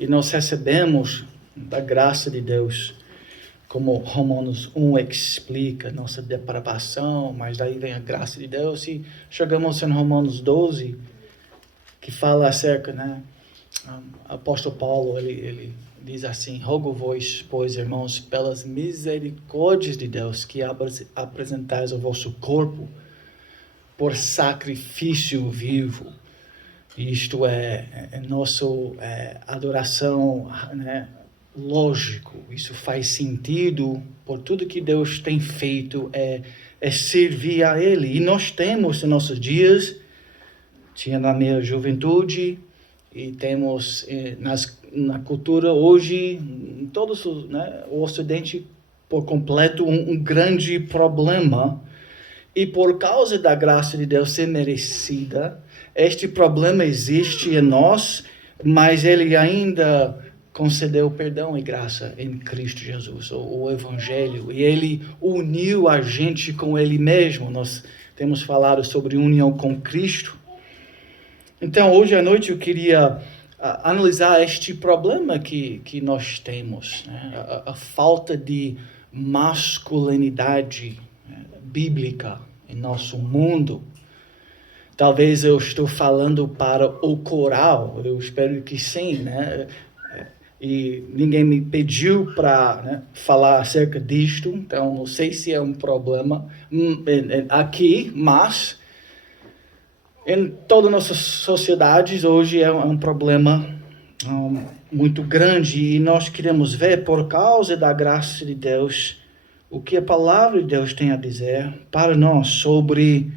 E nós recebemos da graça de Deus, como Romanos 1 explica, nossa depravação, mas daí vem a graça de Deus. E chegamos em Romanos 12, que fala acerca, né? Apóstolo Paulo, ele diz assim: rogo-vos, pois, irmãos, pelas misericórdias de Deus, que apresentais o vosso corpo por sacrifício vivo. Isto é nossa adoração, né? Lógico, isso faz sentido por tudo que Deus tem feito, é servir a Ele. E nós temos em nossos dias, tinha na minha juventude, e temos na cultura hoje, em todos, né, o Ocidente por completo, um grande problema. E por causa da graça de Deus ser merecida, este problema existe em nós, mas Ele ainda concedeu perdão e graça em Cristo Jesus, o Evangelho. E Ele uniu a gente com Ele mesmo. Nós temos falado sobre união com Cristo. Então, hoje à noite eu queria analisar este problema que nós temos, né? A falta de masculinidade, né, bíblica em nosso mundo. Talvez eu estou falando para o coral, eu espero que sim, né? E ninguém me pediu para, né, falar acerca disto, então não sei se é um problema aqui, mas em todas as nossas sociedades hoje é um problema muito grande, e nós queremos ver, por causa da graça de Deus, o que a palavra de Deus tem a dizer para nós sobre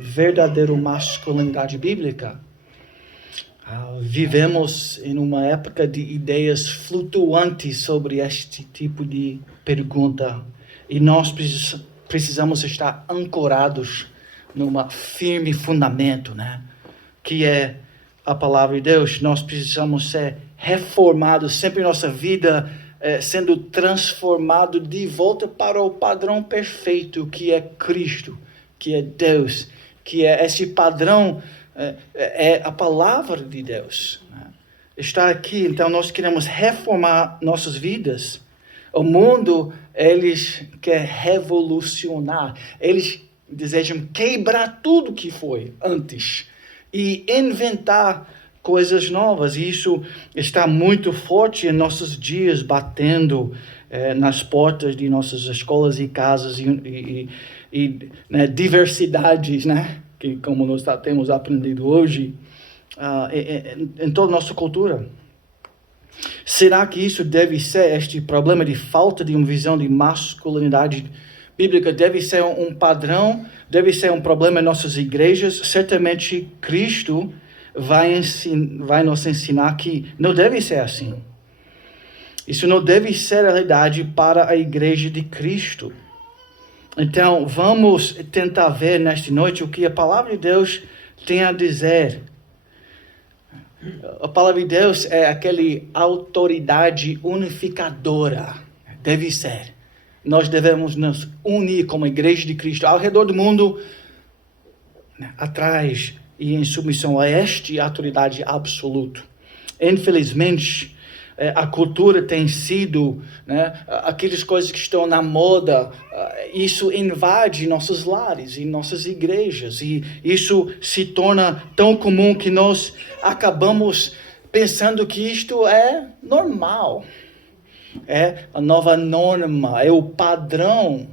verdadeira masculinidade bíblica. Vivemos em uma época de ideias flutuantes sobre este tipo de pergunta, e nós precisamos estar ancorados numa firme fundamento, né? Que é a palavra de Deus. Nós precisamos ser reformados sempre em nossa vida, sendo transformado de volta para o padrão perfeito, que é Cristo, que é Deus, que é esse padrão, é a palavra de Deus, né? Está aqui. Então nós queremos reformar nossas vidas. O mundo, eles quer revolucionar, eles desejam quebrar tudo que foi antes e inventar coisas novas. E isso está muito forte em nossos dias, batendo nas portas de nossas escolas e casas, e né, diversidades, né, que como nós temos aprendido hoje em toda a nossa cultura. Será que isso deve ser, este problema de falta de uma visão de masculinidade bíblica, deve ser um padrão, deve ser um problema em nossas igrejas? Certamente Cristo vai nos ensinar que não deve ser assim. Isso não deve ser a realidade para a igreja de Cristo. Então, vamos tentar ver nesta noite o que a palavra de Deus tem a dizer. A palavra de Deus é aquela autoridade unificadora. Deve ser. Nós devemos nos unir como igreja de Cristo ao redor do mundo, né, atrás e em submissão a esta autoridade absoluta. Infelizmente, a cultura tem sido, né, aquelas coisas que estão na moda, isso invade nossos lares e nossas igrejas, e isso se torna tão comum que nós acabamos pensando que isto é normal, é a nova norma, é o padrão.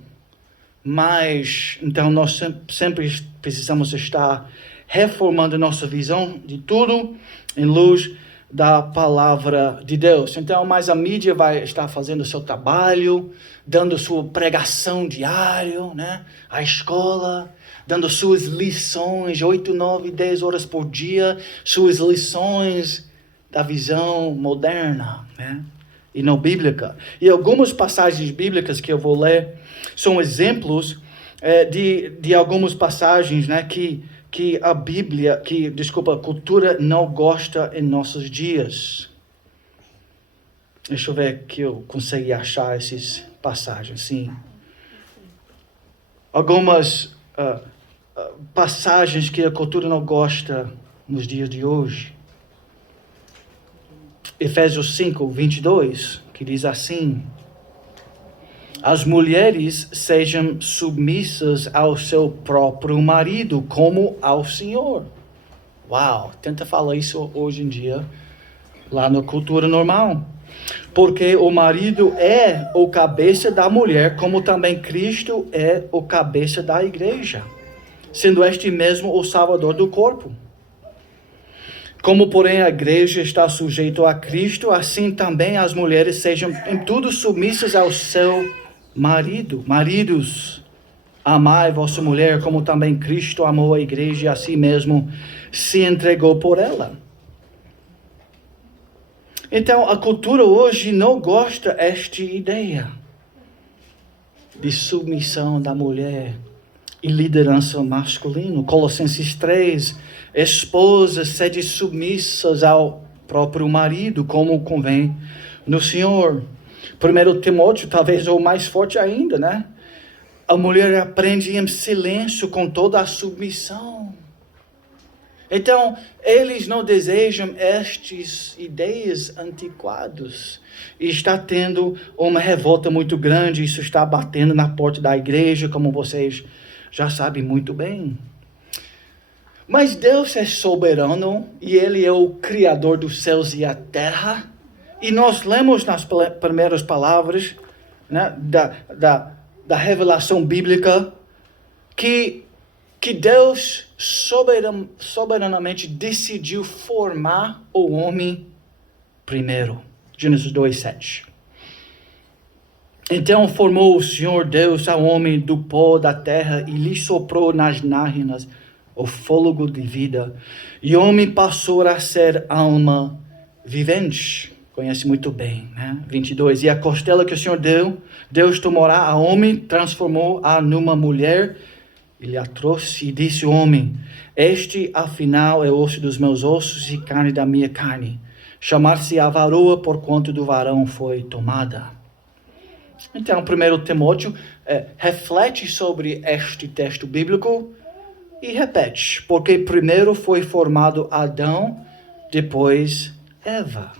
Mas então nós sempre precisamos estar reformando nossa visão de tudo em luz da palavra de Deus. Então, mas a mídia vai estar fazendo o seu trabalho, dando sua pregação diária, né? A escola, dando suas lições, 8, 9, 10 horas por dia, suas lições da visão moderna, né? E não bíblica. E algumas passagens bíblicas que eu vou ler são exemplos de algumas passagens, né, que a cultura não gosta em nossos dias. Deixa eu ver que eu consegui achar essas passagens, sim. Algumas passagens que a cultura não gosta nos dias de hoje. Efésios 5, 22, que diz assim: as mulheres sejam submissas ao seu próprio marido, como ao Senhor. Uau, tenta falar isso hoje em dia, lá na cultura normal. Porque o marido é o cabeça da mulher, como também Cristo é o cabeça da igreja, sendo este mesmo o salvador do corpo. Como, porém, a igreja está sujeita a Cristo, assim também as mulheres sejam em tudo submissas ao seu marido. Maridos, amai vossa mulher, como também Cristo amou a igreja e a si mesmo se entregou por ela. Então, a cultura hoje não gosta desta ideia de submissão da mulher e liderança masculina. Colossenses 3, esposas, sede submissas ao próprio marido, como convém no Senhor. 1 Timóteo, talvez o mais forte ainda, né? A mulher aprende em silêncio com toda a submissão. Então, eles não desejam estas ideias antiquadas. E está tendo uma revolta muito grande. Isso está batendo na porta da igreja, como vocês já sabem muito bem. Mas Deus é soberano e Ele é o Criador dos céus e a terra. E nós lemos nas primeiras palavras, né, da revelação bíblica que Deus soberanamente decidiu formar o homem primeiro. Gênesis 2:7. Então formou o Senhor Deus ao homem do pó da terra e lhe soprou nas narinas o fôlego de vida. E o homem passou a ser alma vivente. Conhece muito bem, né? 22. E a costela que o Senhor deu, Deus tomará a homem, transformou-a numa mulher. Ele a trouxe e disse ao homem: este afinal é osso dos meus ossos e carne da minha carne. Chamar-se-á varoa, porquanto do varão foi tomada. Então, 1 Timóteo reflete sobre este texto bíblico e repete: porque primeiro foi formado Adão, depois Eva.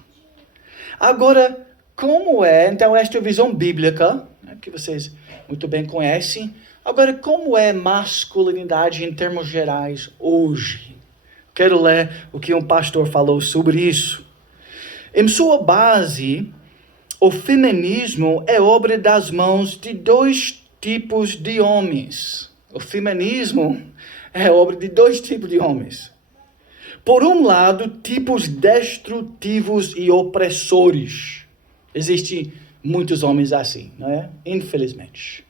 Agora, como é, então, esta visão bíblica, né, que vocês muito bem conhecem, agora, como é masculinidade em termos gerais hoje? Quero ler o que um pastor falou sobre isso. Em sua base, o feminismo é obra das mãos de dois tipos de homens. O feminismo é obra de dois tipos de homens. Por um lado, tipos destrutivos e opressores. Existem muitos homens assim, não é? Infelizmente.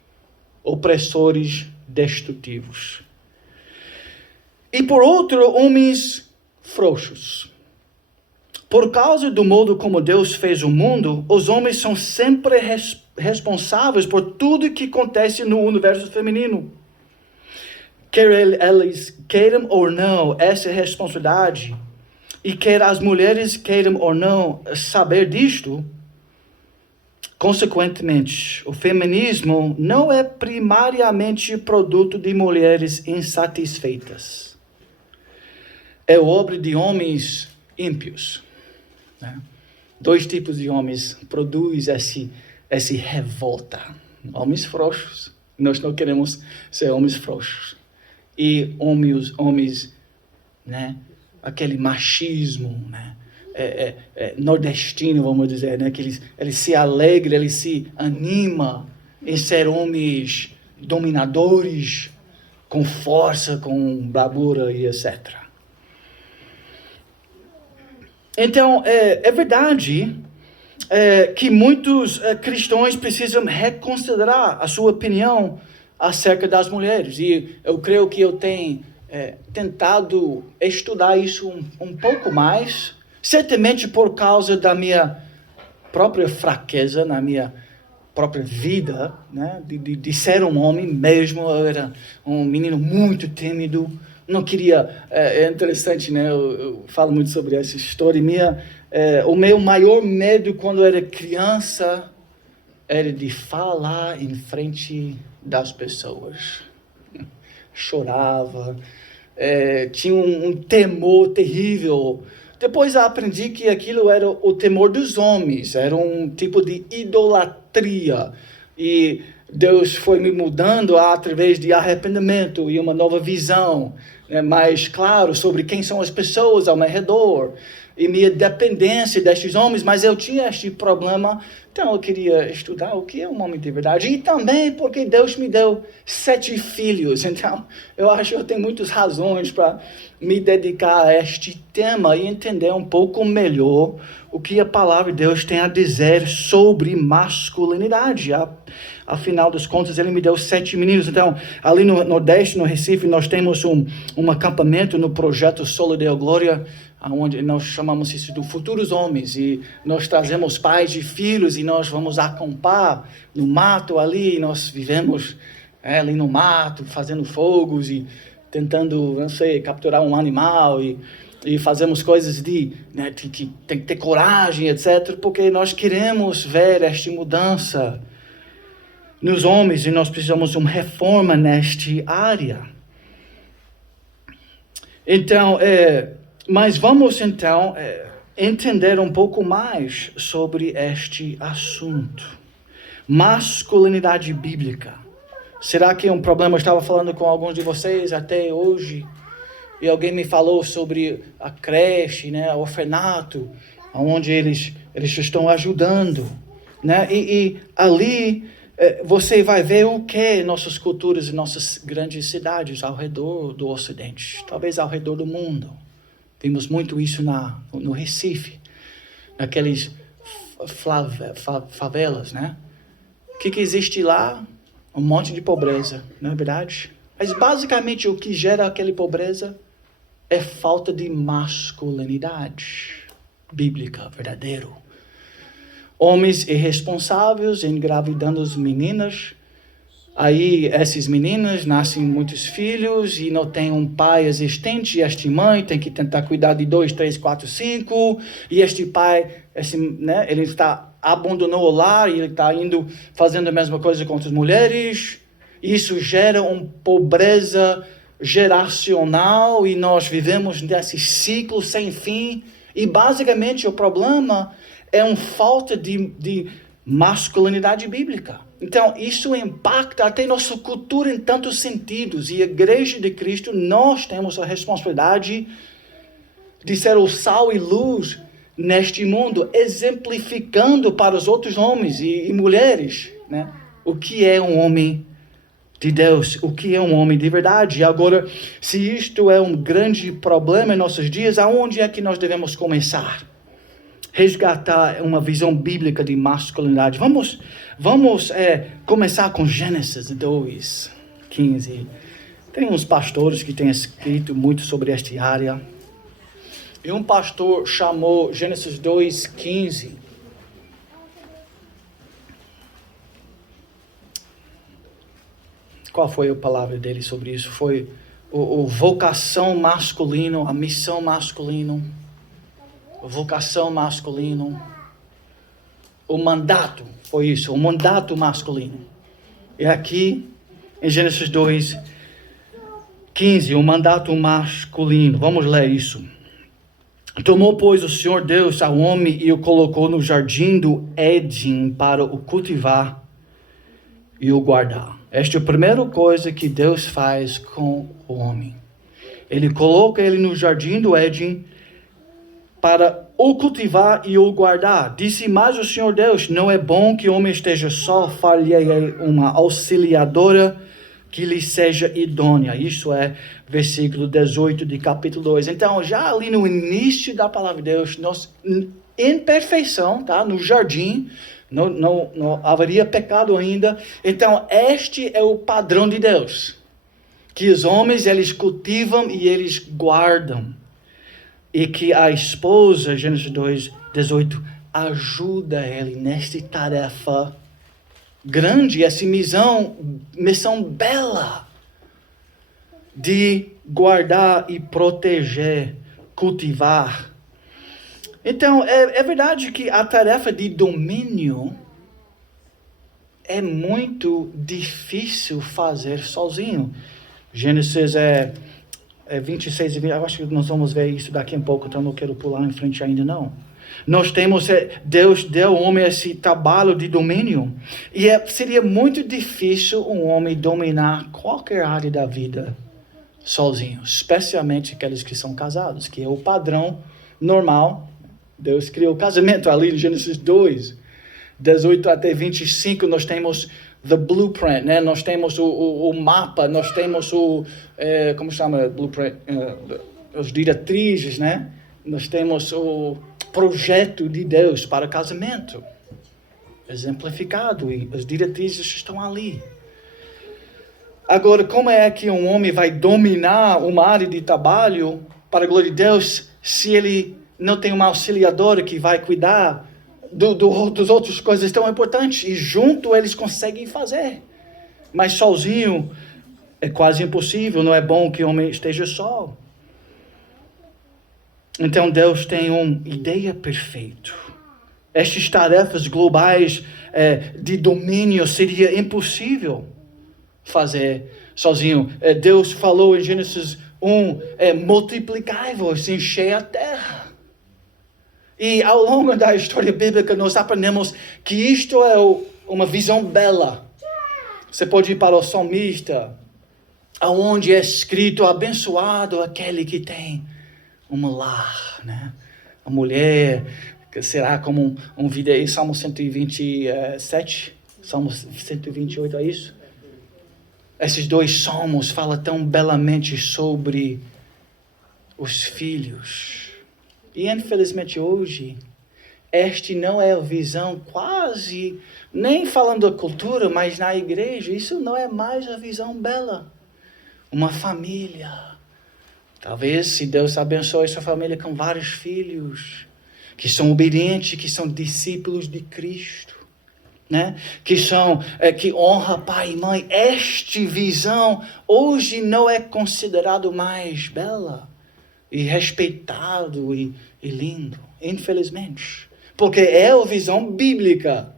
Opressores destrutivos. E por outro, homens frouxos. Por causa do modo como Deus fez o mundo, os homens são sempre responsáveis por tudo que acontece no universo feminino. Quer eles queiram ou não essa responsabilidade, e quer as mulheres queiram ou não saber disto, consequentemente, o feminismo não é primariamente produto de mulheres insatisfeitas. É obra de homens ímpios. Né? Dois tipos de homens produzem essa revolta. Homens frouxos. Nós não queremos ser homens frouxos. E homens, né? Aquele machismo, né? Nordestino, vamos dizer, né? Que eles se alegram, eles se animam em ser homens dominadores, com força, com bravura e etc. Então, é verdade que muitos cristãos precisam reconsiderar a sua opinião acerca das mulheres. E eu creio que eu tenho tentado estudar isso um pouco mais, certamente por causa da minha própria fraqueza, na minha própria vida, né? de ser um homem mesmo. Eu era um menino muito tímido, não queria... É interessante, né? Eu falo muito sobre essa história. O meu maior medo quando eu era criança era de falar em frente das pessoas. Chorava, tinha um temor terrível Depois aprendi que aquilo era o temor dos homens, era um tipo de idolatria. E Deus foi me mudando através de arrependimento e uma nova visão, né, mais claro sobre quem são as pessoas ao meu redor e minha dependência destes homens, mas eu tinha este problema, então eu queria estudar o que é um homem de verdade, e também porque Deus me deu 7 filhos, então eu acho que eu tenho muitas razões para me dedicar a este tema e entender um pouco melhor o que a palavra de Deus tem a dizer sobre masculinidade. Afinal das contas, ele me deu 7 meninos. Então, ali no Nordeste, no Recife, nós temos um acampamento no projeto Solo de Glória, onde nós chamamos isso de futuros homens, e nós trazemos pais e filhos, e nós vamos acampar no mato ali, e nós vivemos ali no mato, fazendo fogos, e tentando, não sei, capturar um animal, e fazemos coisas né, que tem que ter coragem, etc., porque nós queremos ver esta mudança nos homens, e nós precisamos de uma reforma nesta área. Então, mas vamos então entender um pouco mais sobre este assunto. Masculinidade bíblica. Será que é um problema? Eu estava falando com alguns de vocês até hoje, e alguém me falou sobre a creche, né, o orfanato, onde eles estão ajudando, né? E ali você vai ver o que nossas culturas e nossas grandes cidades ao redor do Ocidente, talvez ao redor do mundo. Vimos muito isso no Recife, naqueles favelas, né? O que existe lá? Um monte de pobreza, não é verdade? Mas basicamente o que gera aquela pobreza é falta de masculinidade bíblica, verdadeiro. Homens irresponsáveis engravidando as meninas. Aí essas meninas nascem muitos filhos e não tem um pai existente, e esta mãe tem que tentar cuidar de 2, 3, 4, 5, e este pai, né, ele abandonou o lar, e ele está indo fazendo a mesma coisa com as mulheres. Isso gera uma pobreza geracional, e nós vivemos nesse ciclo sem fim, e basicamente o problema é uma falta de masculinidade bíblica. Então, isso impacta até nossa cultura em tantos sentidos. E a Igreja de Cristo, nós temos a responsabilidade de ser o sal e luz neste mundo, exemplificando para os outros homens e mulheres, né, o que é um homem de Deus, o que é um homem de verdade. E agora, se isto é um grande problema em nossos dias, aonde é que nós devemos começar? Resgatar uma visão bíblica de masculinidade. Vamos começar com Gênesis 2:15. Tem uns pastores que têm escrito muito sobre esta área. E um pastor chamou Gênesis 2:15. Qual foi a palavra dele sobre isso? Foi o vocação masculino, a missão masculino. Vocação masculino, o mandato, foi isso, o mandato masculino. E aqui em Gênesis 2:15, o mandato masculino, vamos ler isso. Tomou, pois, o Senhor Deus ao homem e o colocou no jardim do Éden para o cultivar e o guardar. Esta é a primeira coisa que Deus faz com o homem. Ele coloca ele no jardim do Éden para o cultivar e o guardar. Disse mais o Senhor Deus: não é bom que o homem esteja só, far-lhe uma auxiliadora que lhe seja idônea. Isso é versículo 18 de capítulo 2. Então, já ali no início da palavra de Deus, nós, em perfeição, tá? No jardim, não haveria pecado ainda. Então, este é o padrão de Deus, que os homens, eles cultivam e eles guardam. E que a esposa, Gênesis 2:18, ajuda ele nesta tarefa grande, essa missão bela de guardar e proteger, cultivar. Então, é verdade que a tarefa de domínio é muito difícil fazer sozinho. Gênesis 26 e 20, eu acho que nós vamos ver isso daqui a pouco, então não quero pular em frente ainda não. Nós temos, Deus deu ao homem esse trabalho de domínio. E seria muito difícil um homem dominar qualquer área da vida sozinho. Especialmente aqueles que são casados, que é o padrão normal. Deus criou o casamento ali em Gênesis 2. 18 até 25 nós temos the blueprint, né? Nós temos o mapa, nós temos como chama blueprint? Os diretrizes, né? Nós temos o projeto de Deus para o casamento, exemplificado, e as diretrizes estão ali. Agora, como é que um homem vai dominar uma área de trabalho para a glória de Deus se ele não tem uma auxiliadora que vai cuidar dos outras coisas tão importantes? E junto eles conseguem fazer, mas sozinho é quase impossível. Não é bom que o homem esteja só. Então Deus tem uma ideia perfeita. Estas tarefas globais de domínio seria impossível fazer sozinho. Deus falou em Gênesis 1, multiplicai-vos, enchei a terra. E ao longo da história bíblica nós aprendemos que isto é uma visão bela. Você pode ir para o salmista, onde é escrito, abençoado aquele que tem uma lar, né? A mulher que será como um vida, Salmo 127, Salmo 128, é isso? Esses dois salmos falam tão belamente sobre os filhos. E infelizmente hoje, este não é a visão quase, nem falando da cultura, mas na igreja, isso não é mais a visão bela. Uma família. Talvez se Deus abençoe sua família com vários filhos, que são obedientes, que são discípulos de Cristo, né? Que honra pai e mãe. Esta visão hoje não é considerado mais bela e respeitado e lindo, infelizmente, porque é a visão bíblica.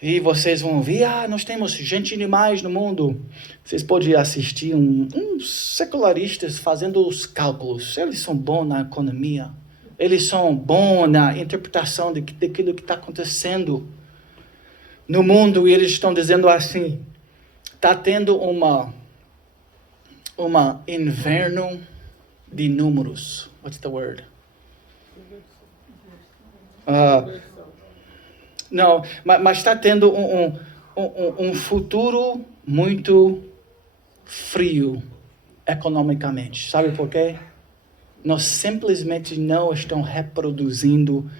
E vocês vão ver, nós temos gente demais no mundo. Vocês podem assistir uns secularistas fazendo os cálculos. Eles são bons na economia. Eles são bons na interpretação daquilo que está acontecendo no mundo. E eles estão dizendo assim, está tendo uma inverno de números. What's the word? Não, mas está tendo um futuro muito frio economicamente. Sabe por quê? Nós simplesmente não estamos reproduzindo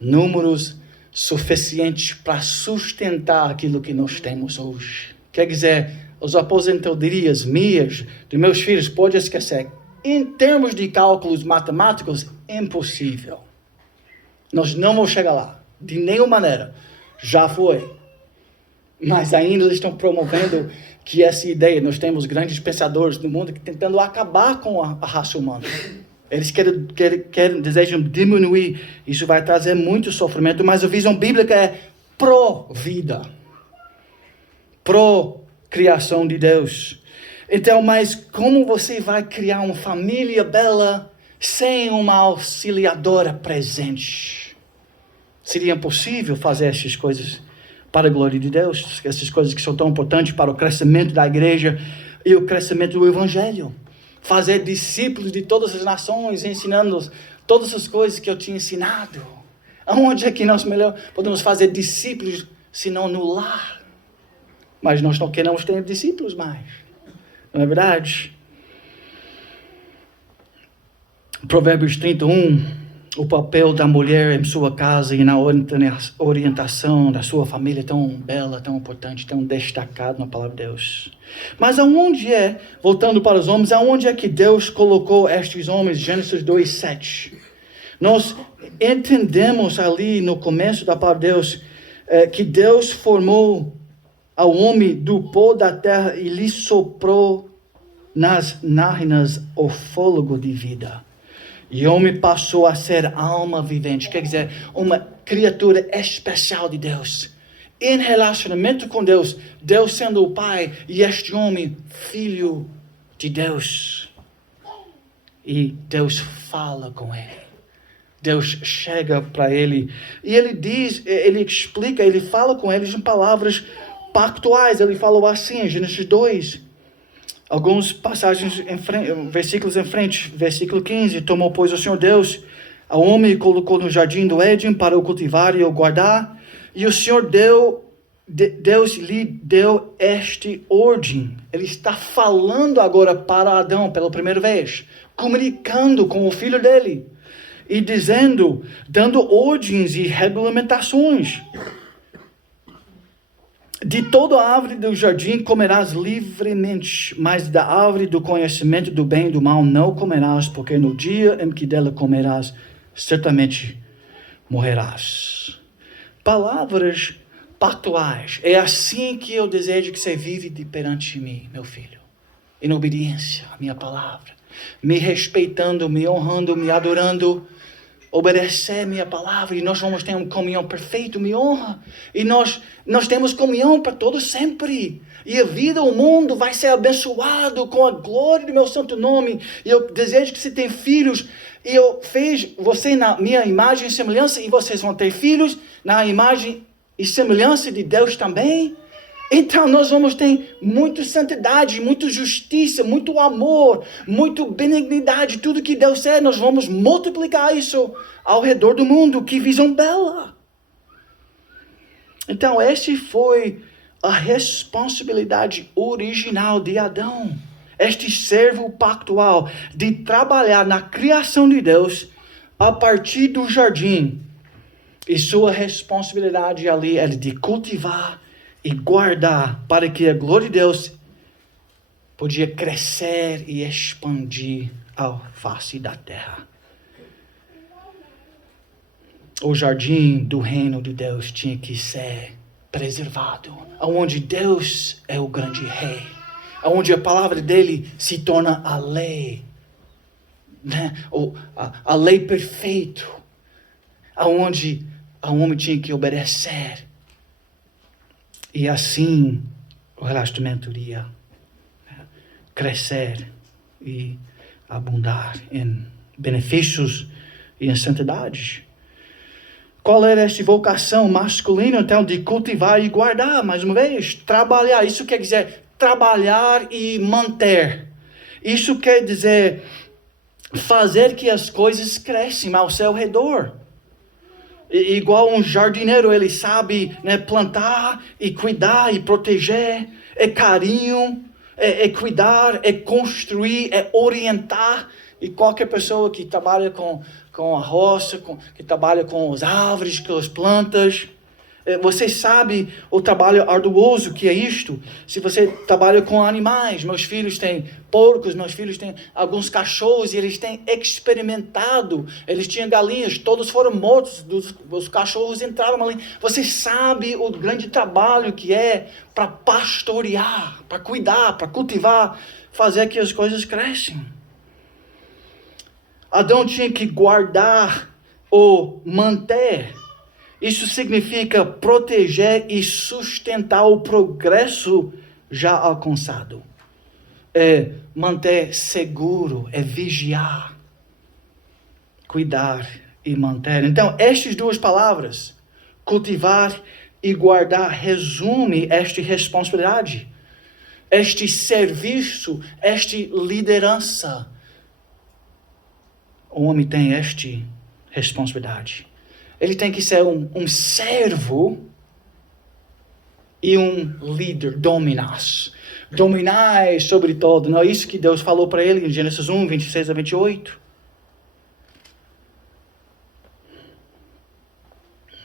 números suficientes para sustentar aquilo que nós temos hoje. Quer dizer, as aposentadorias minhas, dos meus filhos, pode esquecer. Em termos de cálculos matemáticos, impossível. Nós não vamos chegar lá. De nenhuma maneira. Já foi. Mas ainda eles estão promovendo que essa ideia, nós temos grandes pensadores no mundo que tentando acabar com a raça humana. Eles desejam diminuir. Isso vai trazer muito sofrimento, mas a visão bíblica é pró-vida. Pró-criação de Deus. Então, mas como você vai criar uma família bela sem uma auxiliadora presente? Seria impossível fazer essas coisas para a glória de Deus, essas coisas que são tão importantes para o crescimento da igreja e o crescimento do evangelho. Fazer discípulos de todas as nações, ensinando todas as coisas que eu tinha ensinado. Aonde é que nós melhor podemos fazer discípulos, se não no lar? Mas nós não queremos ter discípulos mais. Não é verdade? Provérbios 31... O papel da mulher em sua casa e na orientação da sua família é tão bela, tão importante, tão destacado na palavra de Deus. Mas aonde voltando para os homens, aonde é que Deus colocou estes homens? Gênesis 2:7. Nós entendemos ali no começo da palavra de Deus que Deus formou ao homem do pó da terra e lhe soprou nas narinas o fôlego de vida. E o homem passou a ser alma vivente, quer dizer, uma criatura especial de Deus. Em relacionamento com Deus, Deus sendo o Pai e este homem, filho de Deus. E Deus fala com ele. Deus chega para ele e ele diz, ele explica, ele fala com eles em palavras pactuais. Ele falou assim em Gênesis 2, algumas passagens em frente, versículos em frente, versículo 15: tomou, pois, o Senhor Deus ao homem e colocou no jardim do Éden para o cultivar e o guardar, e o Senhor Deus lhe deu este ordem. Ele está falando agora para Adão pela primeira vez, comunicando com o filho dele e dizendo, dando ordens e regulamentações. De toda a árvore do jardim comerás livremente, mas da árvore do conhecimento do bem e do mal não comerás, porque no dia em que dela comerás, certamente morrerás. Palavras pactuais. É assim que eu desejo que você vive perante mim, meu filho. Em obediência à minha palavra. Me respeitando, me honrando, me adorando. Obedecer minha palavra. E nós vamos ter uma comunhão perfeita, me honra. E nós temos comunhão para todos sempre. E a vida, o mundo vai ser abençoado com a glória do meu santo nome. E eu desejo que você tenha filhos. E eu fiz você na minha imagem e semelhança. E vocês vão ter filhos na imagem e semelhança de Deus também. Então nós vamos ter muita santidade, muita justiça, muito amor, muita benignidade. Tudo que Deus é, nós vamos multiplicar isso ao redor do mundo. Que visão bela! Então essa foi a responsabilidade original de Adão. Este servo pactual de trabalhar na criação de Deus a partir do jardim. E sua responsabilidade ali era de cultivar e guardar para que a glória de Deus podia crescer e expandir à face da terra. O jardim do reino de Deus tinha que ser preservado, onde Deus é o grande rei, onde a palavra dele se torna a lei, né? a lei perfeita, onde o homem tinha que obedecer. E assim o relacionamento iria crescer e abundar em benefícios e em santidade. Qual era essa vocação masculina, então, de cultivar e guardar? Mais uma vez, trabalhar. Isso quer dizer trabalhar e manter. Isso quer dizer fazer que as coisas cresçam ao seu redor. Igual um jardineiro, ele sabe, né, plantar e cuidar e proteger. É carinho, é cuidar, é construir, é orientar. E qualquer pessoa que trabalha com a roça, que trabalha com as árvores, com as plantas, você sabe o trabalho arduoso que é isto. Se você trabalha com animais, meus filhos têm porcos, meus filhos têm alguns cachorros e eles têm experimentado. Eles tinham galinhas, todos foram mortos, os cachorros entraram ali. Você sabe o grande trabalho que é para pastorear, para cuidar, para cultivar, fazer que as coisas cresçam. Adão tinha que guardar ou manter. Isso significa proteger e sustentar o progresso já alcançado. É manter seguro, é vigiar, cuidar e manter. Então, estas duas palavras, cultivar e guardar, resume esta responsabilidade, este serviço, esta liderança. O homem tem esta responsabilidade. Ele tem que ser um servo e um líder, dominas. Dominai sobre todo. Não é isso que Deus falou para ele em Gênesis 1, 26 a 28.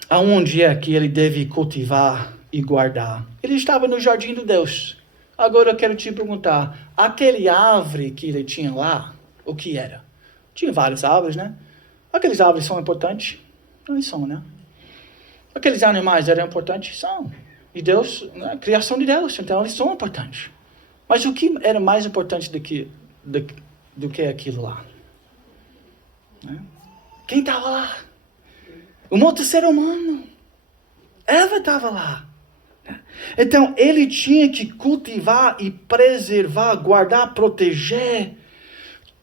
Aonde é que ele deve cultivar e guardar? Ele estava no jardim de Deus. Agora eu quero te perguntar, aquele árvore que ele tinha lá, o que era? Tinha várias árvores, né? Aqueles árvores são importantes? Não são, né? Aqueles animais eram importantes? São. E Deus, né? A criação de Deus, então eles são importantes. Mas o que era mais importante do que aquilo lá? Né? Quem estava lá? Um outro ser humano. Eva estava lá. Então, ele tinha que cultivar e preservar, guardar, proteger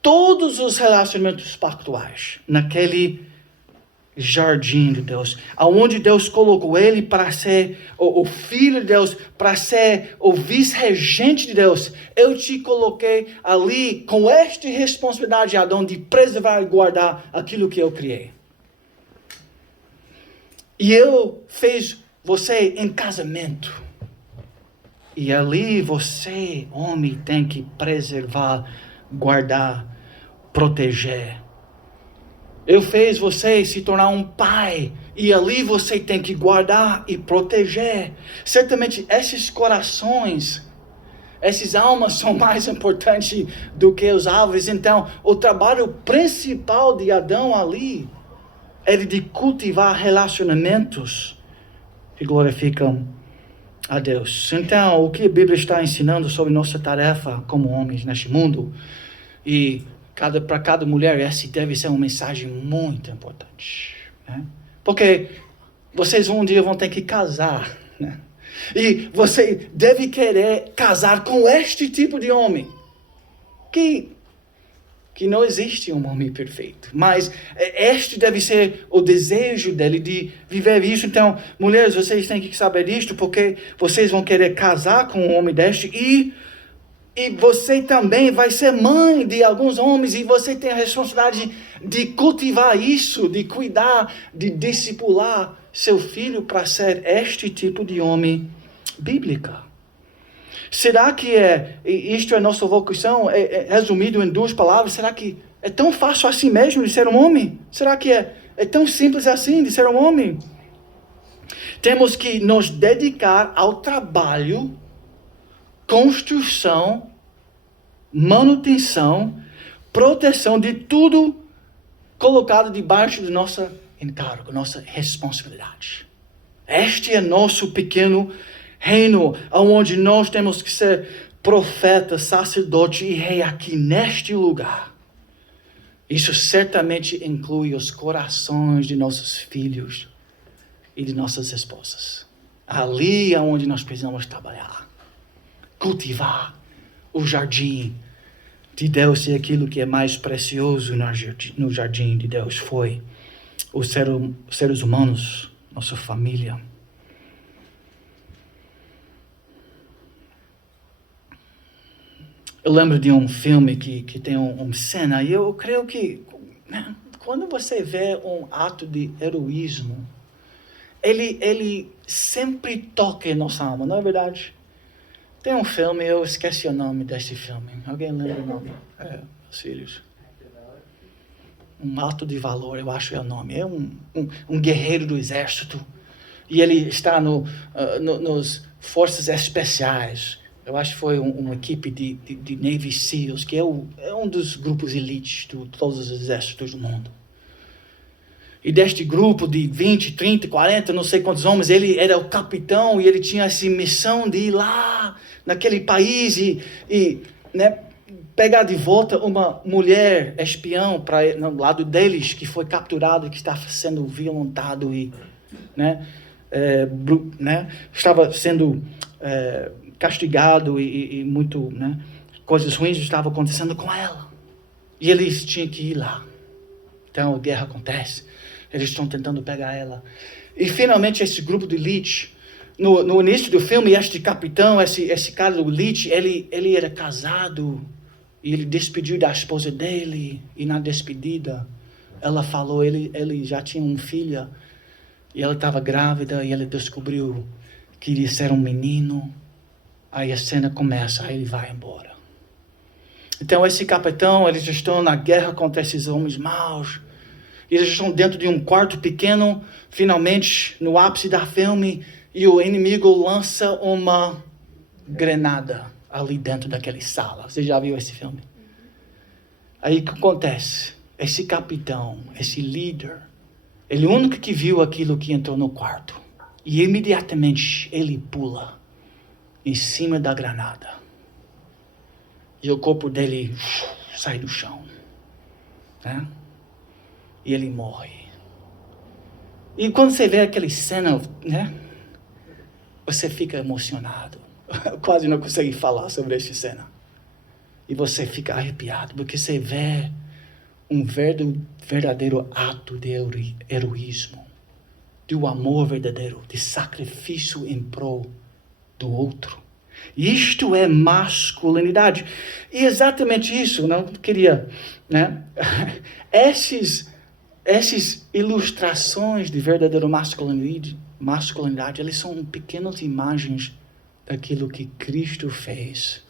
todos os relacionamentos pactuais naquele jardim de Deus, aonde Deus colocou ele para ser o filho de Deus, para ser o vice-regente de Deus. Eu te coloquei ali com esta responsabilidade, Adão, de preservar e guardar aquilo que eu criei. E eu fiz você em casamento. E ali você, homem, tem que preservar, guardar, proteger. Eu fiz você se tornar um pai, e ali você tem que guardar e proteger. Certamente esses corações, essas almas são mais importantes do que as árvores. Então, o trabalho principal de Adão ali era de cultivar relacionamentos que glorificam a Deus. Então, o que a Bíblia está ensinando sobre nossa tarefa como homens neste mundo, e para cada mulher, essa deve ser uma mensagem muito importante, né? Porque vocês um dia vão ter que casar, né? E você deve querer casar com este tipo de homem, que não existe um homem perfeito, mas este deve ser o desejo dele de viver isso. Então, mulheres, vocês têm que saber disto, porque vocês vão querer casar com um homem deste, e você também vai ser mãe de alguns homens, e você tem a responsabilidade de cultivar isso, de cuidar, de discipular seu filho para ser este tipo de homem bíblica. Será que isto é nossa vocação, resumido em 2 palavras? Será que é tão fácil assim mesmo de ser um homem? Será que é tão simples assim de ser um homem? Temos que nos dedicar ao trabalho, construção, manutenção, proteção de tudo colocado debaixo do nosso encargo, nossa responsabilidade. Este é nosso pequeno reino, onde nós temos que ser profeta, sacerdote e rei aqui neste lugar. Isso certamente inclui os corações de nossos filhos e de nossas esposas. Ali é onde nós precisamos trabalhar. Cultivar o jardim de Deus, e aquilo que é mais precioso no jardim de Deus foi os seres humanos, nossa família. Eu lembro de um filme que tem uma cena, e eu creio que quando você vê um ato de heroísmo, ele sempre toca em nossa alma, não é verdade? Tem um filme, eu esqueci o nome desse filme. Alguém lembra o nome? Os filhos. Um ato de valor, eu acho que é o nome. É um guerreiro do exército. E ele está nos forças especiais. Eu acho que foi uma equipe de Navy SEALs, que é um dos grupos elites de todos os exércitos do mundo. E deste grupo de 20, 30, 40, não sei quantos homens, ele era o capitão, e ele tinha essa missão de ir lá naquele país e pegar de volta uma mulher espião no lado deles, que foi capturado, que estava sendo violentado e estava sendo castigado, e muito coisas ruins estavam acontecendo com ela. E eles tinham que ir lá. Então a guerra acontece. Eles estão tentando pegar ela. E finalmente esse grupo de elite, no início do filme, este capitão, esse cara do elite, ele era casado, e ele despediu da esposa dele, e na despedida ela falou, ele já tinha uma filha, e ela estava grávida, e ele descobriu que iria ser um menino. Aí a cena começa, aí ele vai embora. Então esse capitão, eles estão na guerra contra esses homens maus. E eles estão dentro de um quarto pequeno, finalmente, no ápice da filme, e o inimigo lança uma granada ali dentro daquela sala. Você já viu esse filme? Aí o que acontece? Esse capitão, esse líder, ele é o único que viu aquilo que entrou no quarto. E imediatamente ele pula em cima da granada. E o corpo dele sai do chão. E ele morre. E quando você vê aquela cena, você fica emocionado. Quase não consegue falar sobre essa cena. E você fica arrepiado, porque você vê um verdadeiro ato de heroísmo, do amor verdadeiro, de sacrifício em prol do outro. Isto é masculinidade. E exatamente isso, não queria, né? Essas ilustrações de verdadeira masculinidade, elas são pequenas imagens daquilo que Cristo fez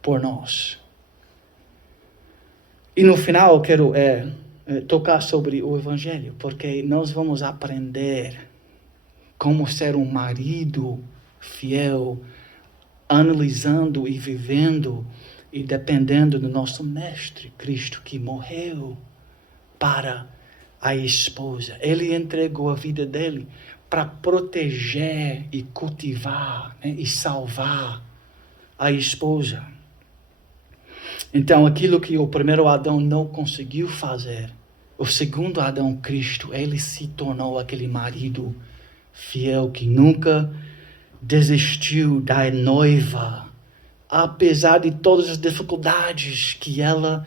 por nós. E no final eu quero tocar sobre o Evangelho, porque nós vamos aprender como ser um marido fiel, analisando e vivendo e dependendo do nosso Mestre, Cristo, que morreu para a esposa. Ele entregou a vida dele para proteger e cultivar, né, e salvar a esposa. Então, aquilo que o primeiro Adão não conseguiu fazer, o segundo Adão, Cristo, ele se tornou aquele marido fiel que nunca desistiu da noiva, apesar de todas as dificuldades que ela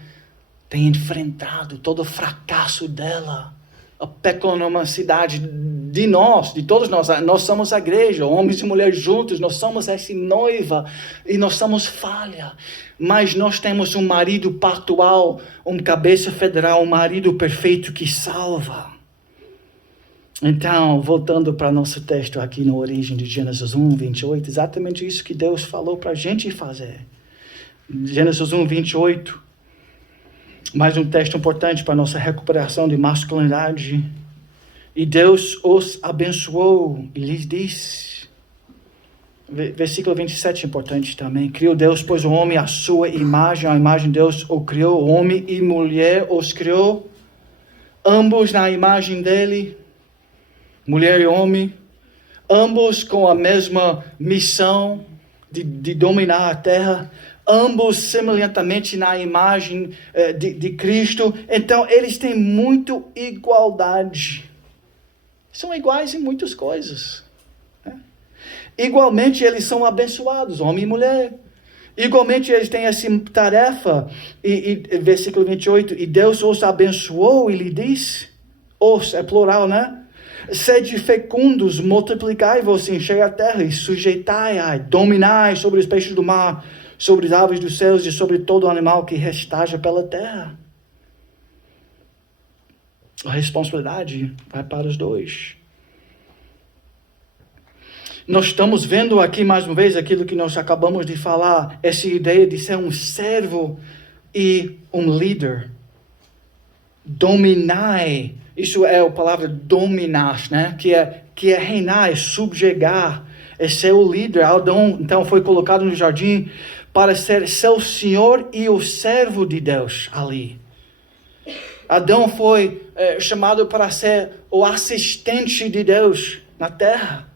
tem enfrentado, todo o fracasso dela, a pecaminosidade de todos nós somos a igreja, homens e mulheres juntos, nós somos essa noiva e nós somos falha, mas nós temos um marido pactual, um cabeça federal, um marido perfeito que salva. Então, voltando para nosso texto aqui na origem de Gênesis 1, 28, exatamente isso que Deus falou para a gente fazer. Gênesis 1, 28, mais um texto importante para a nossa recuperação de masculinidade. E Deus os abençoou e lhes disse, versículo 27 é importante também, criou Deus, pois o homem à sua imagem, a imagem de Deus o criou, homem e mulher os criou, ambos na imagem dele, mulher e homem, ambos com a mesma missão de dominar a terra, ambos semelhantemente na imagem de Cristo. Então, eles têm muita igualdade. São iguais em muitas coisas. Né? Igualmente, eles são abençoados, homem e mulher. Igualmente, eles têm essa tarefa. E versículo 28, e Deus os abençoou e lhe disse, os é plural, né? Sede fecundos, multiplicai-vos, enchei a terra e sujeitai-a, dominai sobre os peixes do mar, sobre as aves dos céus e sobre todo animal que restaja pela terra. A responsabilidade vai para os dois. Nós estamos vendo aqui mais uma vez aquilo que nós acabamos de falar, essa ideia de ser um servo e um líder. Dominai, isso é a palavra dominar, né? Que é reinar, é subjugar, é ser o líder. Adão, então, foi colocado no jardim para ser seu senhor e o servo de Deus ali. Adão foi chamado para ser o assistente de Deus na terra,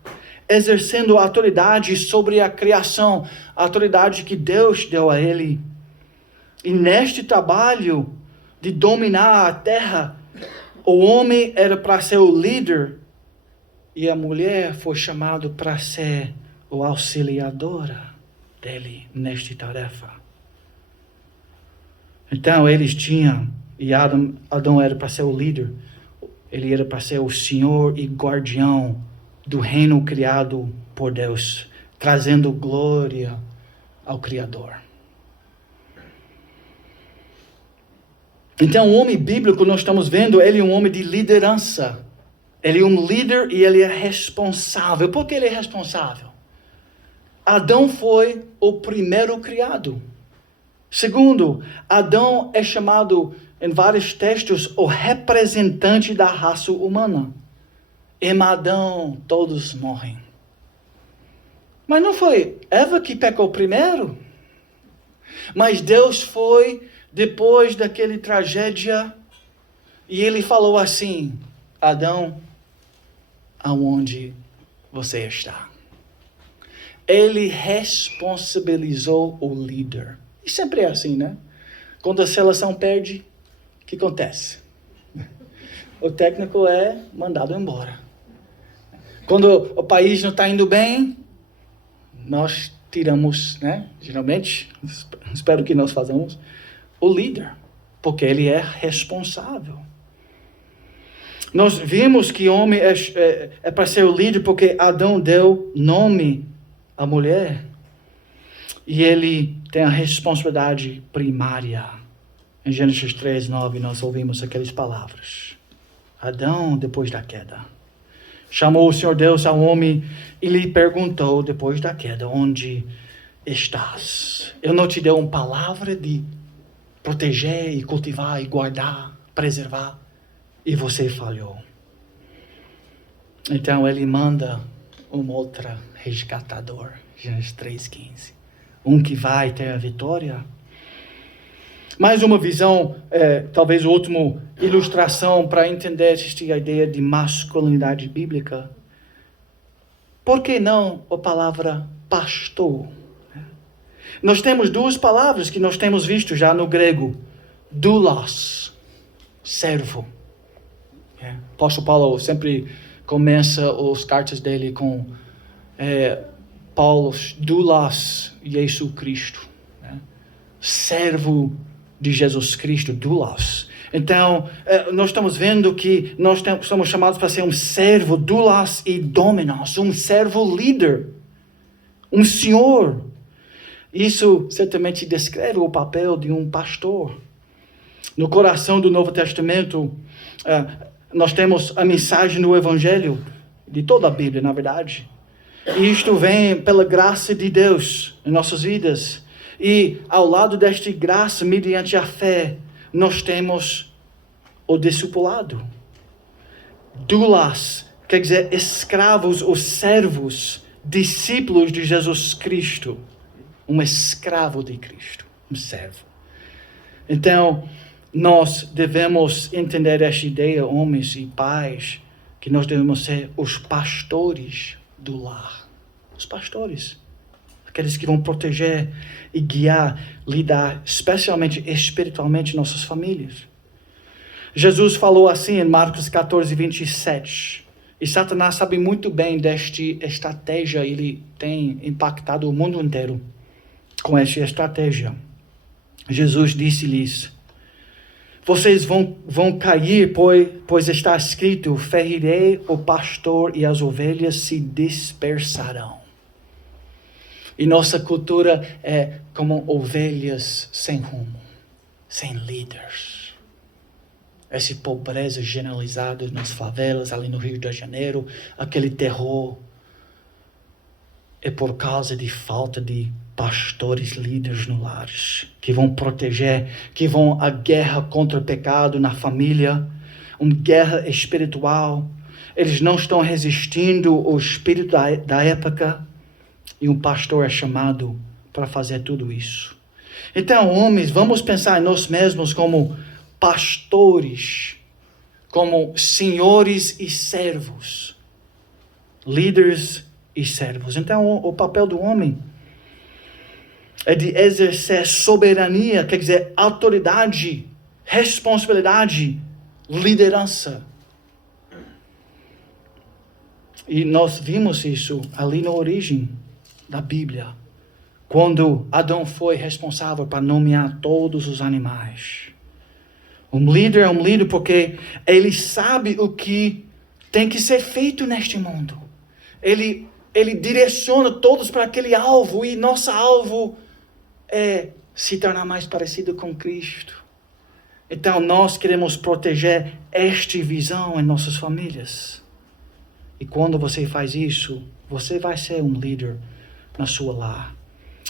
exercendo a autoridade sobre a criação, a autoridade que Deus deu a ele. E neste trabalho de dominar a terra, o homem era para ser o líder e a mulher foi chamada para ser o auxiliadora dele nesta tarefa. Então eles tinham, e Adão era para ser o líder, ele era para ser o senhor e guardião do reino criado por Deus, trazendo glória ao Criador. Então, o homem bíblico, nós estamos vendo, ele é um homem de liderança. Ele é um líder e ele é responsável. Por que ele é responsável? Adão foi o primeiro criado. Segundo, Adão é chamado, em vários textos, o representante da raça humana. Em Adão, todos morrem. Mas não foi Eva que pecou primeiro? Mas Deus foi depois daquela tragédia, e ele falou assim, Adão, aonde você está? Ele responsabilizou o líder. E sempre é assim, né? Quando a seleção perde, o que acontece? O técnico é mandado embora. Quando o país não está indo bem, nós tiramos, né? Geralmente, espero que nós façamos, o líder, porque ele é responsável. Nós vimos que homem é para ser o líder porque Adão deu nome à mulher. E ele tem a responsabilidade primária. Em Gênesis 3:9 nós ouvimos aquelas palavras. Adão, depois da queda, chamou o Senhor Deus ao homem e lhe perguntou depois da queda: onde estás? Eu não te dei uma palavra de proteger e cultivar e guardar, preservar, e você falhou. Então ele manda um outro resgatador, Gênesis 3:15. Um que vai ter a vitória. Mais uma visão, talvez a última ilustração para entender esta ideia de masculinidade bíblica. Por que não a palavra pastor? Nós temos duas palavras que nós temos visto já no grego. Doulos, servo. O apóstolo Paulo sempre começa as cartas dele com Paulo, doulos, Jesus Cristo. Servo de Jesus Cristo, doulos. Então, nós estamos vendo que nós somos chamados para ser um servo, doulos e dominos, um servo líder, um senhor. Isso certamente descreve o papel de um pastor. No coração do Novo Testamento, nós temos a mensagem do Evangelho, de toda a Bíblia, na verdade. E isto vem pela graça de Deus em nossas vidas. E ao lado desta graça, mediante a fé, nós temos o discipulado. Doulos, quer dizer, escravos ou servos, discípulos de Jesus Cristo. Um escravo de Cristo, um servo. Então, nós devemos entender esta ideia, homens e pais, que nós devemos ser os pastores do lar. Os pastores. Aqueles que vão proteger e guiar, lidar, especialmente espiritualmente, nossas famílias. Jesus falou assim em Marcos 14:27. E Satanás sabe muito bem desta estratégia. Ele tem impactado o mundo inteiro com esta estratégia. Jesus disse-lhes: vocês vão cair, pois está escrito: ferirei o pastor e as ovelhas se dispersarão. E nossa cultura é como ovelhas sem rumo, sem líderes. Essa pobreza generalizada nas favelas, ali no Rio de Janeiro, aquele terror, é por causa de falta de pastores líderes no lar, que vão proteger, que vão à guerra contra o pecado na família, uma guerra espiritual. Eles não estão resistindo ao espírito da época. E um pastor é chamado para fazer tudo isso. Então, homens, vamos pensar em nós mesmos como pastores, como senhores e servos, líderes e servos. Então, o papel do homem é de exercer soberania, quer dizer, autoridade, responsabilidade, liderança. E nós vimos isso ali na origem da Bíblia, quando Adão foi responsável para nomear todos os animais. Um líder é um líder porque ele sabe o que tem que ser feito neste mundo. Ele direciona todos para aquele alvo, e nosso alvo é se tornar mais parecido com Cristo. Então nós queremos proteger esta visão em nossas famílias. E quando você faz isso, você vai ser um líder na sua lar.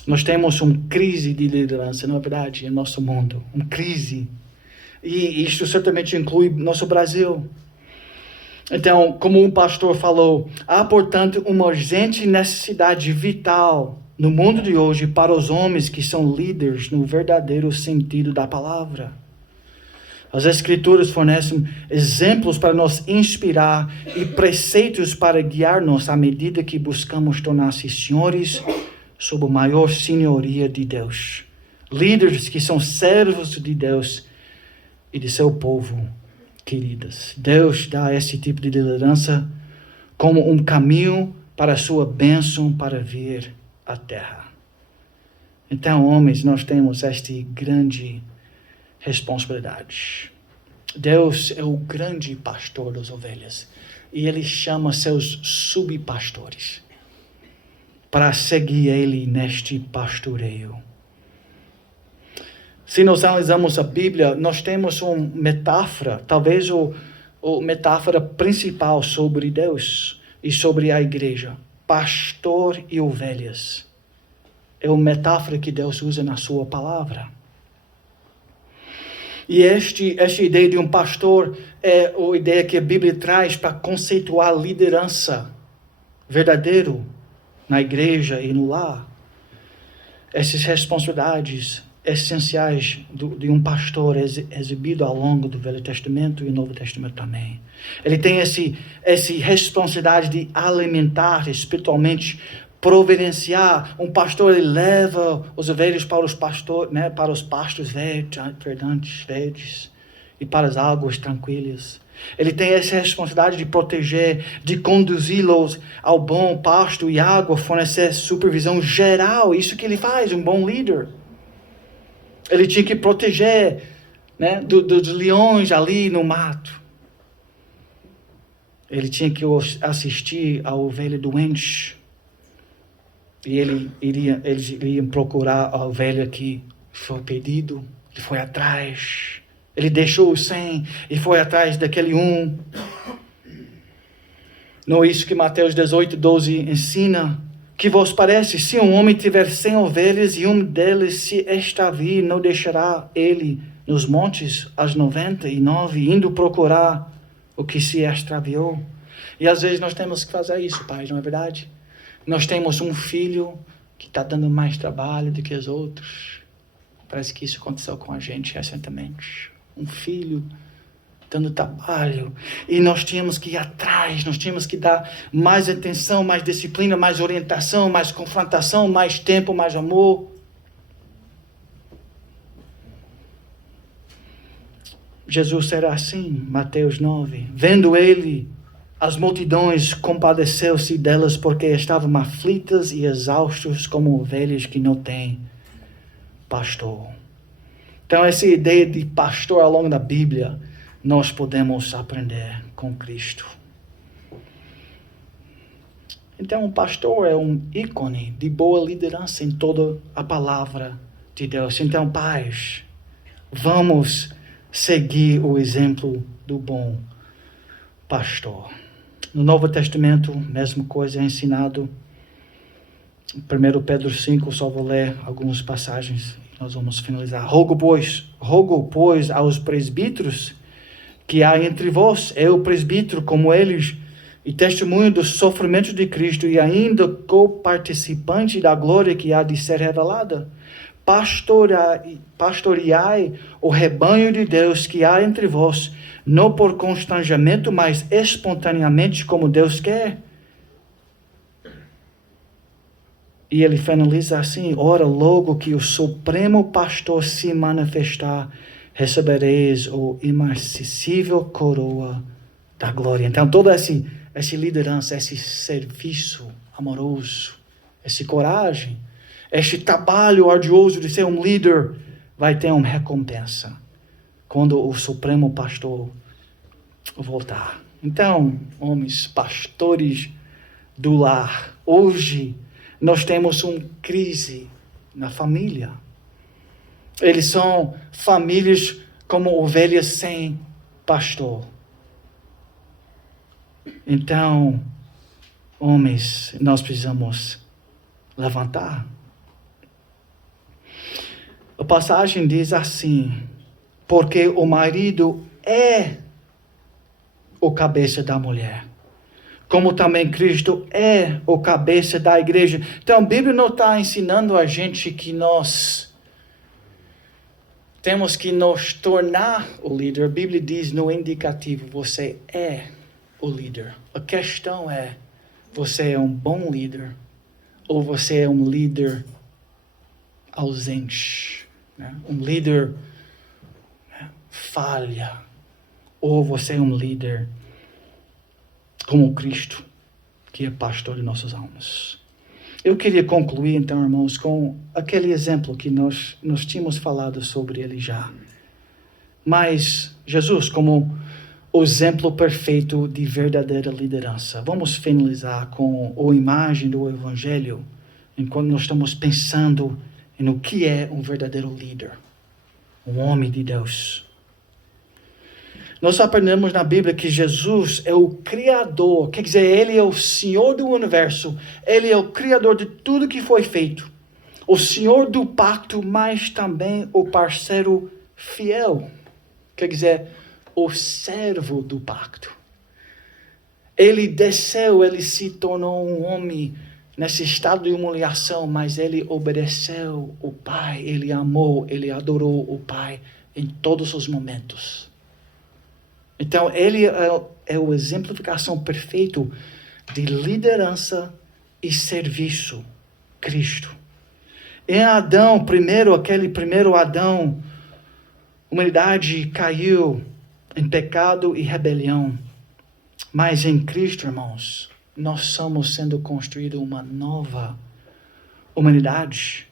Nós temos uma crise de liderança, não é verdade, em nosso mundo. Uma crise. E isto certamente inclui nosso Brasil. Então, como um pastor falou, há, portanto, uma urgente necessidade vital no mundo de hoje para os homens que são líderes no verdadeiro sentido da palavra. As Escrituras fornecem exemplos para nos inspirar e preceitos para guiar-nos à medida que buscamos tornar-se senhores sob a maior senhoria de Deus. Líderes que são servos de Deus e de seu povo, queridas. Deus dá esse tipo de liderança como um caminho para a sua bênção para vir à terra. Então, homens, nós temos esta grande responsabilidade. Deus é o grande pastor das ovelhas e Ele chama seus subpastores para seguir Ele neste pastoreio. Se nós analisamos a Bíblia, nós temos uma metáfora, talvez a metáfora principal sobre Deus e sobre a igreja. Pastor e ovelhas. É uma metáfora que Deus usa na sua palavra. E esta ideia de um pastor é a ideia que a Bíblia traz para conceituar liderança verdadeiro na igreja e no lar. Essas responsabilidades essenciais de um pastor exibido ao longo do Velho Testamento e Novo Testamento também. Ele tem essa responsabilidade de alimentar espiritualmente, providenciar. Um pastor, ele leva os ovelhas para os pastos verdes e para as águas tranquilas. Ele tem essa responsabilidade de proteger, de conduzi-los ao bom pasto e água, fornecer supervisão geral. Isso que ele faz, um bom líder. Ele tinha que proteger, dos leões ali no mato. Ele tinha que assistir à ovelha doente. E eles iriam procurar a ovelha que foi perdido. Ele foi atrás. Ele deixou os 100 e foi atrás daquele um. Não é isso que Mateus 18:12 ensina? Que vos parece, se um homem tiver 100 ovelhas e um deles se extraviar, não deixará ele nos montes as 99, indo procurar o que se extraviou? E às vezes nós temos que fazer isso, pai, não é verdade? Nós temos um filho que está dando mais trabalho do que os outros. Parece que isso aconteceu com a gente recentemente. Um filho dando trabalho, e nós tínhamos que ir atrás, nós tínhamos que dar mais atenção, mais disciplina, mais orientação, mais confrontação, mais tempo, mais amor. Jesus era assim, Mateus 9. Vendo ele as multidões, compadeceu-se delas, porque estavam aflitas e exaustos como ovelhas que não têm pastor. Então essa ideia de pastor ao longo da Bíblia, nós podemos aprender com Cristo. Então, o pastor é um ícone de boa liderança em toda a palavra de Deus. Então, pais, vamos seguir o exemplo do bom pastor. No Novo Testamento, mesma coisa é ensinado. 1 Pedro 5, só vou ler algumas passagens e nós vamos finalizar. Rogo, pois, aos presbíteros que há entre vós, eu presbítero como eles, e testemunho dos sofrimentos de Cristo, e ainda co-participante da glória que há de ser revelada. Pastoreai o rebanho de Deus que há entre vós, não por constrangimento, mas espontaneamente, como Deus quer. E ele finaliza assim: ora, logo que o Supremo Pastor se manifestar, recebereis o imarcessível coroa da glória. Então, toda essa liderança, esse serviço amoroso, essa coragem, este trabalho ardioso de ser um líder, vai ter uma recompensa quando o Supremo Pastor voltar. Então, homens, pastores do lar, hoje nós temos uma crise na família. Eles são famílias como ovelhas sem pastor. Então, homens, nós precisamos levantar. A passagem diz assim: porque o marido é o cabeça da mulher, como também Cristo é o cabeça da igreja. Então, a Bíblia não está ensinando a gente que nós temos que nos tornar o líder. A Bíblia diz no indicativo: você é o líder. A questão é: você é um bom líder ou você é um líder ausente, um líder falha, ou você é um líder como Cristo, que é pastor de nossas almas. Eu queria concluir, então, irmãos, com aquele exemplo que nós tínhamos falado sobre ele já. Mas Jesus, como o exemplo perfeito de verdadeira liderança. Vamos finalizar com a imagem do Evangelho, enquanto nós estamos pensando no que é um verdadeiro líder, um homem de Deus. Nós aprendemos na Bíblia que Jesus é o Criador, quer dizer, Ele é o Senhor do universo, Ele é o Criador de tudo que foi feito, o Senhor do pacto, mas também o parceiro fiel, quer dizer, o servo do pacto. Ele desceu, ele se tornou um homem nesse estado de humilhação, mas ele obedeceu o Pai, ele amou, ele adorou o Pai em todos os momentos. Então, ele é a exemplificação perfeita de liderança e serviço, Cristo. Em Adão, aquele primeiro Adão, a humanidade caiu em pecado e rebelião. Mas em Cristo, irmãos, nós estamos sendo construídos uma nova humanidade.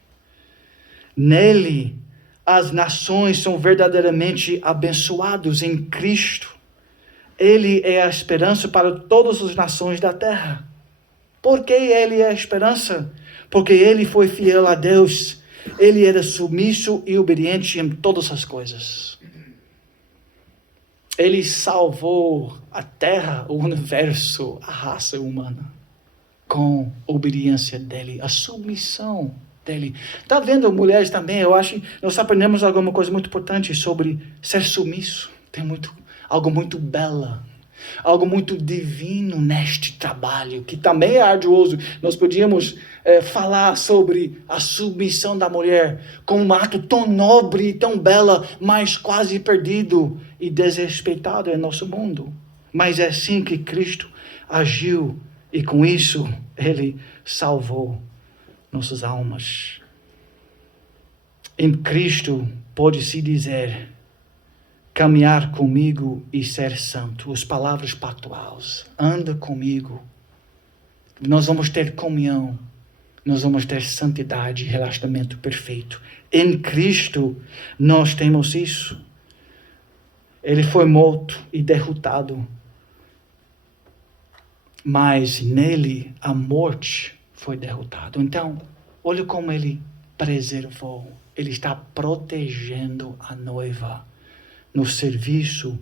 Nele, as nações são verdadeiramente abençoadas em Cristo. Ele é a esperança para todas as nações da terra. Por que ele é a esperança? Porque ele foi fiel a Deus. Ele era submisso e obediente em todas as coisas. Ele salvou a terra, o universo, a raça humana, com a obediência dele, a submissão dele. Está vendo, mulheres também? Eu acho que nós aprendemos alguma coisa muito importante sobre ser submisso. Tem algo muito belo, algo muito divino neste trabalho, que também é arduoso. Nós podíamos falar sobre a submissão da mulher como um ato tão nobre e tão belo, mas quase perdido e desrespeitado em nosso mundo. Mas é assim que Cristo agiu e com isso Ele salvou nossas almas. Em Cristo pode-se dizer caminhar comigo e ser santo. As palavras pactuais. Anda comigo. Nós vamos ter comunhão. Nós vamos ter santidade e relacionamento perfeito. Em Cristo nós temos isso. Ele foi morto e derrotado. Mas nele a morte foi derrotada. Então, olha como ele preservou. Ele está protegendo a noiva no serviço,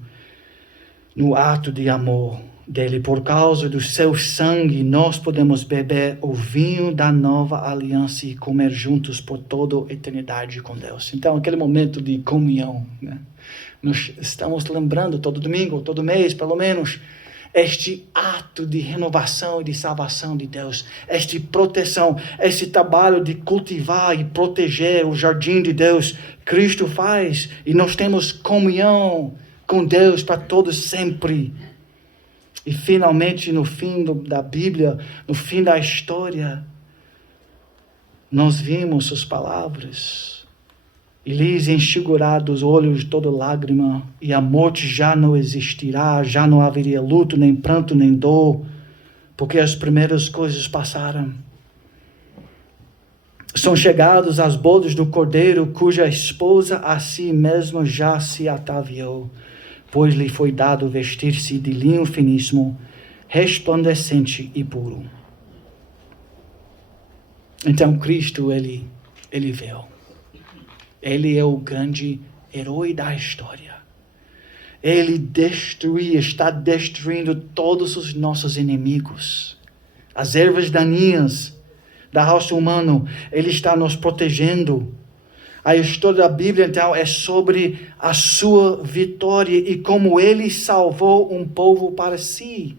no ato de amor dele. Por causa do seu sangue, nós podemos beber o vinho da nova aliança e comer juntos por toda a eternidade com Deus. Então, aquele momento de comunhão, né? Nós estamos lembrando todo domingo, todo mês, pelo menos, este ato de renovação e de salvação de Deus, esta proteção, esse trabalho de cultivar e proteger o jardim de Deus, Cristo faz, e nós temos comunhão com Deus para todos sempre. E finalmente, no fim da Bíblia, no fim da história, nós vimos as palavras. E lhes enxugará dos olhos toda lágrima, e a morte já não existirá, já não haveria luto, nem pranto, nem dor, porque as primeiras coisas passaram. São chegados as bodas do Cordeiro, cuja esposa a si mesma já se ataviou, pois lhe foi dado vestir-se de linho finíssimo, resplandecente e puro. Então Cristo, ele veio. Ele é o grande herói da história. Ele está destruindo todos os nossos inimigos. As ervas daninhas da raça humana, Ele está nos protegendo. A história da Bíblia, então, é sobre a sua vitória e como Ele salvou um povo para si.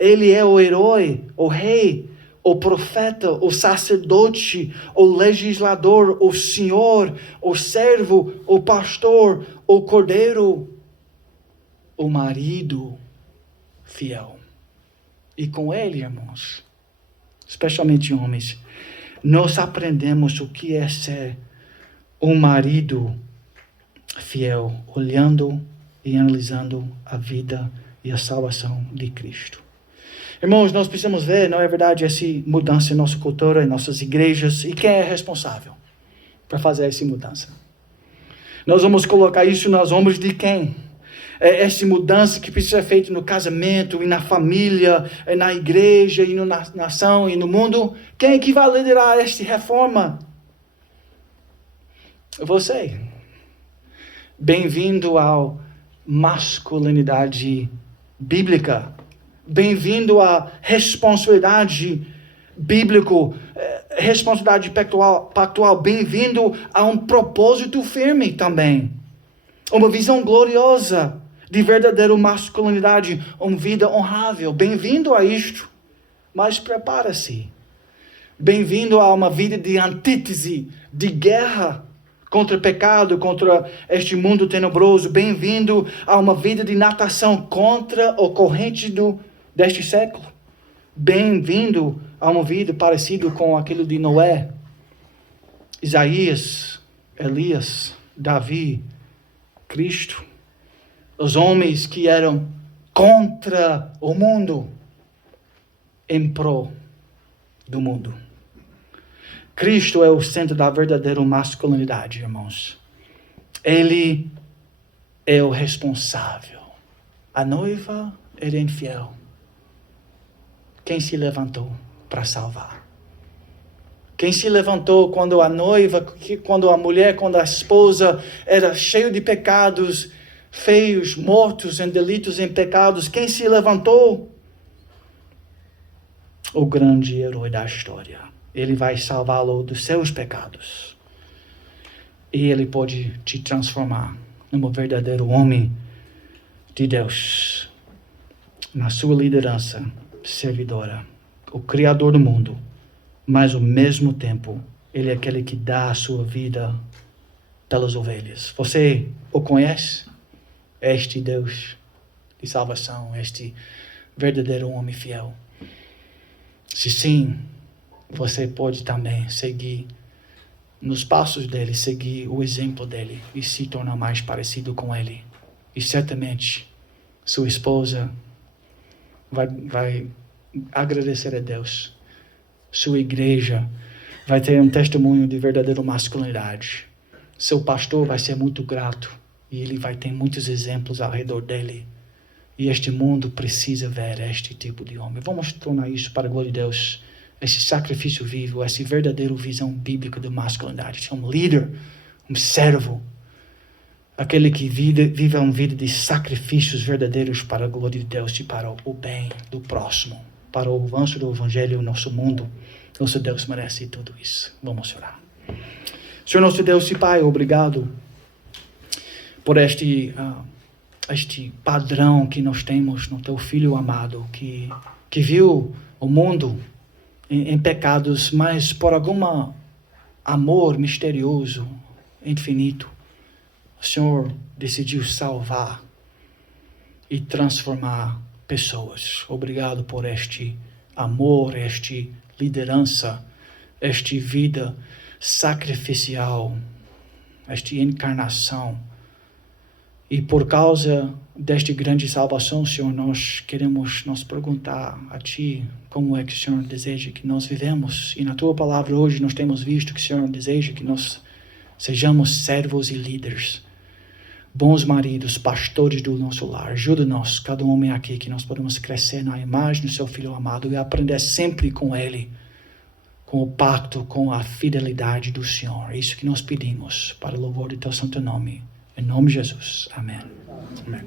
Ele é o herói, o rei, o profeta, o sacerdote, o legislador, o senhor, o servo, o pastor, o cordeiro, o marido fiel. E com ele, irmãos, especialmente homens, nós aprendemos o que é ser um marido fiel, olhando e analisando a vida e a salvação de Cristo. Irmãos, nós precisamos ver, não é verdade, essa mudança em nossa cultura, em nossas igrejas, e quem é responsável para fazer essa mudança? Nós vamos colocar isso nos ombros de quem? Essa mudança que precisa ser feita no casamento, e na família, e na igreja, e na nação, e no mundo. Quem é que vai liderar esta reforma? Você. Bem-vindo à masculinidade bíblica. Bem-vindo à responsabilidade bíblica, responsabilidade pactual. Bem-vindo a um propósito firme também. Uma visão gloriosa de verdadeira masculinidade, uma vida honrável. Bem-vindo a isto, mas prepara-se. Bem-vindo a uma vida de antítese, de guerra contra o pecado, contra este mundo tenebroso. Bem-vindo a uma vida de natação contra a corrente deste século. Bem-vindo a uma vida parecida com aquilo de Noé, Isaías, Elias, Davi, Cristo. Os homens que eram contra o mundo, em pró do mundo. Cristo é o centro da verdadeira masculinidade, irmãos. Ele é o responsável. A noiva era infiel. Quem se levantou para salvar? Quem se levantou quando a noiva, quando a mulher, quando a esposa era cheia de pecados, feios, mortos em delitos, em pecados? Quem se levantou? O grande herói da história. Ele vai salvá-lo dos seus pecados. E ele pode te transformar num verdadeiro homem de Deus. Na sua liderança servidora. O Criador do mundo. Mas ao mesmo tempo, Ele é aquele que dá a sua vida pelas ovelhas. Você o conhece? Este Deus de salvação. Este verdadeiro homem fiel. Se sim, você pode também seguir nos passos dele, seguir o exemplo dele e se tornar mais parecido com ele. E certamente sua esposa vai agradecer a Deus. Sua igreja vai ter um testemunho de verdadeira masculinidade. Seu pastor vai ser muito grato e ele vai ter muitos exemplos ao redor dele. E este mundo precisa ver este tipo de homem. Vamos tornar isso para a glória de Deus. Esse sacrifício vivo, essa verdadeira visão bíblica de masculinidade. Um líder, um servo. Aquele que vive uma vida de sacrifícios verdadeiros para a glória de Deus e para o bem do próximo. Para o avanço do Evangelho no nosso mundo. Nosso Deus merece tudo isso. Vamos orar. Senhor nosso Deus e Pai, obrigado por este padrão que nós temos no Teu Filho amado, que viu o mundo em pecados, mas por algum amor misterioso, infinito, o Senhor decidiu salvar e transformar pessoas. Obrigado por este amor, esta liderança, esta vida sacrificial, esta encarnação. E por causa desta grande salvação, Senhor, nós queremos nos perguntar a Ti como é que o Senhor deseja que nós vivemos. E na Tua palavra hoje nós temos visto que o Senhor deseja que nós sejamos servos e líderes, bons maridos, pastores do nosso lar. Ajuda-nos, cada homem aqui, que nós podemos crescer na imagem do Seu Filho amado e aprender sempre com Ele, com o pacto, com a fidelidade do Senhor. É isso que nós pedimos para o louvor do Teu santo nome. Em nome de Jesus. Amém. Amém.